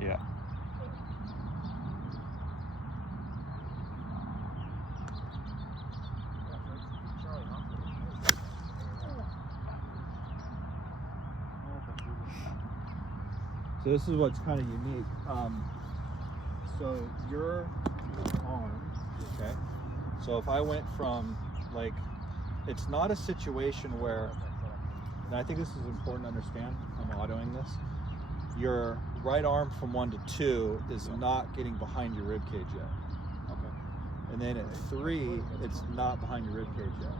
Yeah. So this is what's kind of unique. So your arm, okay? So if I went from, like, it's not a situation where, and I think this is important to understand, I'm autoing this, your right arm from 1 to 2 is not getting behind your rib cage yet. Okay. And then at 3, it's not behind your rib cage yet.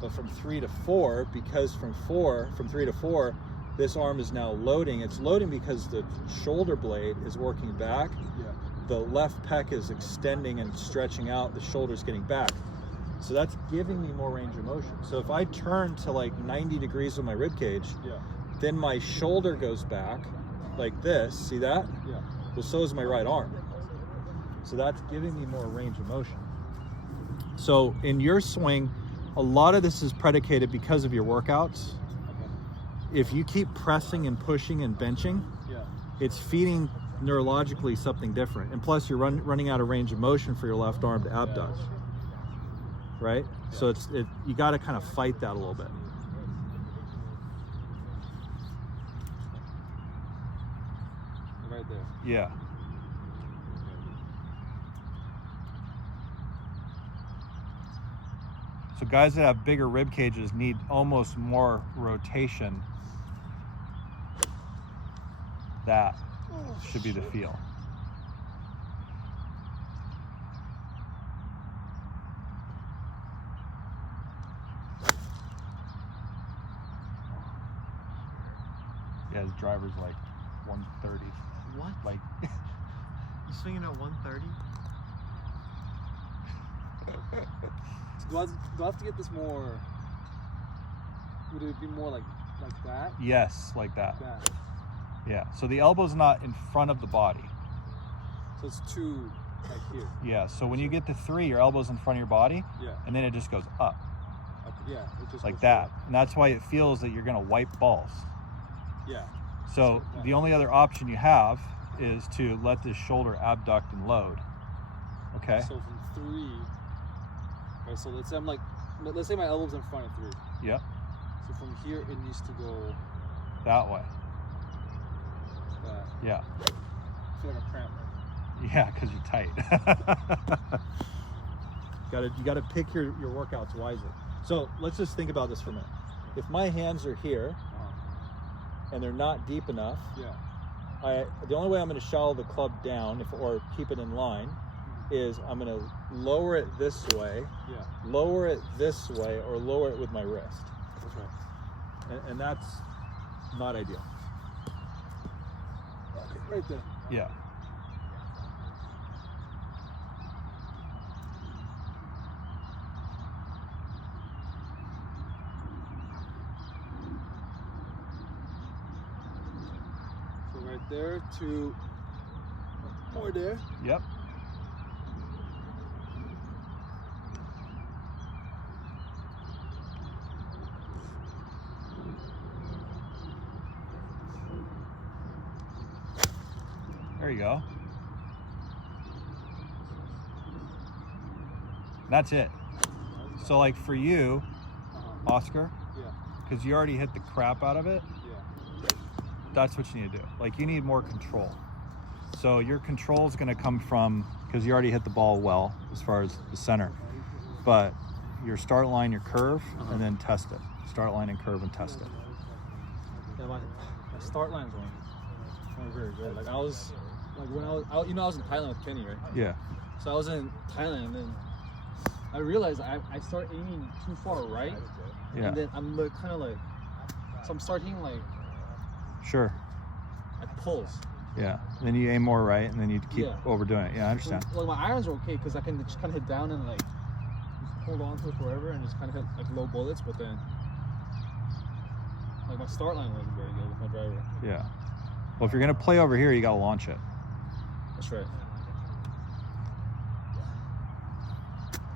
But from 3 to 4, because from 3 to 4, this arm is now loading. It's loading because the shoulder blade is working back. Yeah. The left pec is extending and stretching out. The shoulder's getting back. So that's giving me more range of motion. So if I turn to like 90 degrees with my rib cage, yeah, then my shoulder goes back like this. See that? Yeah. Well, so is my right arm. So that's giving me more range of motion. So in your swing, a lot of this is predicated because of your workouts. If you keep pressing and pushing and benching, yeah, it's feeding neurologically something different. And plus you're running out of range of motion for your left arm to abduct. Right? Yeah. So you got to kind of fight that a little bit. Right there. Yeah. So guys that have bigger rib cages need almost more rotation. That should be the feel. Yeah, his driver's like 130. What? Like, you swinging at 130? Do I have to get this more? Would it be more like that? Yes, like that. Yeah. So the elbow's not in front of the body. So it's 2 right here. Yeah. So when you get to 3, your elbow's in front of your body. Yeah. And then it just goes up. Yeah. It just like that. And that's why it feels that you're gonna wipe balls. Yeah. So the only other option you have is to let this shoulder abduct and load. Okay. So from 3. Okay. So let's say my elbow's in front of 3. Yep. So from here it needs to go that way. That. Yeah. I feel like a cramp. Yeah, because you're tight. You gotta pick your workouts wisely. So let's just think about this for a minute. If my hands are here and they're not deep enough, yeah, the only way I'm going to shallow the club down or keep it in line is I'm going to lower it this way, yeah, lower it this way, or lower it with my wrist. That's right. And that's not ideal. Okay, right there. Yeah. So right there to more there. Yep. There you go. That's it. So like for you, Oscar, because you already hit the crap out of it, that's what you need to do. Like you need more control. So your control is going to come from, because you already hit the ball well as far as the center, but your start line, your curve, and then test it. Start line and curve and test it. Yeah, my start line's weren't very good. Like I was, like when I was in Thailand with Kenny, right? Yeah. So I was in Thailand, and then I realized I start aiming too far right, yeah, and then I'm like, kind of like, so I'm starting like, sure, at pulls. Yeah. Then you aim more right, and then you keep overdoing it. Yeah, I understand. Well, my irons are okay because I can just kind of hit down and like just hold on to it forever and just kind of hit like low bullets, but then like my start line wasn't very good with my driver. Yeah. Well, if you're gonna play over here, you gotta launch it. That's right.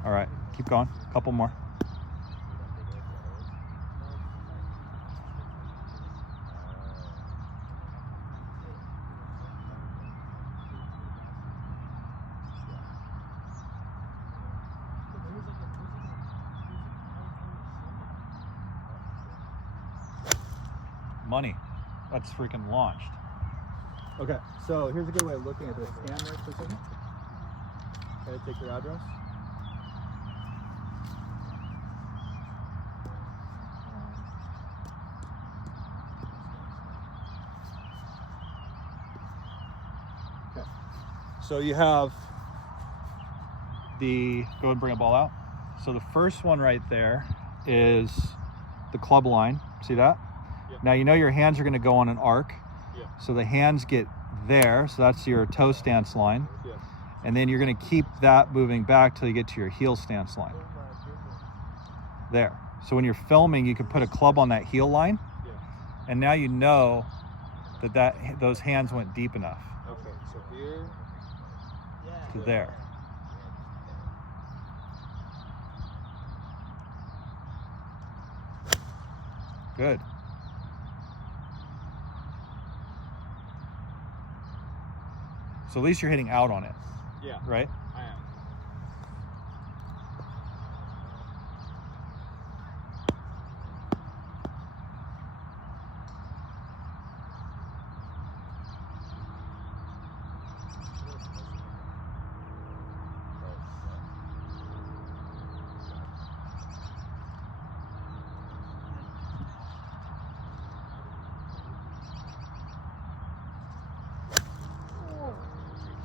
All right, keep going. A couple more. money. That's freaking launched. Okay, so here's a good way of looking at this. Stand there for a second. Okay, take your address. Okay, so you have the, go ahead and bring a ball out. So the first one right there is the club line. See that? Yeah. Now you know your hands are going to go on an arc. Yeah. So the hands get there, so that's your toe stance line. Yeah. And then you're going to keep that moving back till you get to your heel stance line. There. So when you're filming, you can put a club on that heel line. Yeah. And now you know that those hands went deep enough Okay, so here. to there. Good. So at least you're hitting out on it, Yeah, right? I am.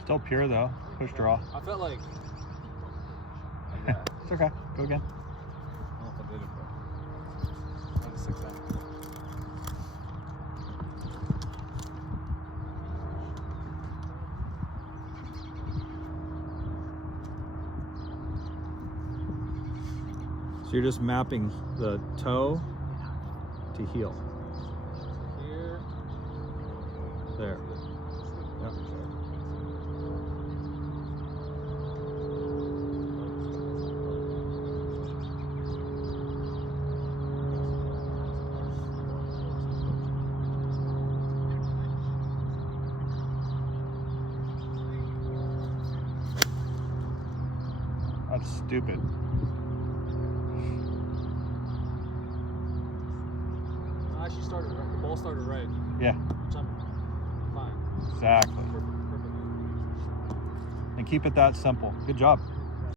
Still pure though. Push draw. I felt like. It's okay. Go again. I don't know if I did it, but that was 6 out. So you're just mapping the toe to heel. Here. There. Yep. That's stupid. I actually started right. The ball started right. Yeah, Which I'm fine. exactly. Perfect. And keep it that simple. Good job.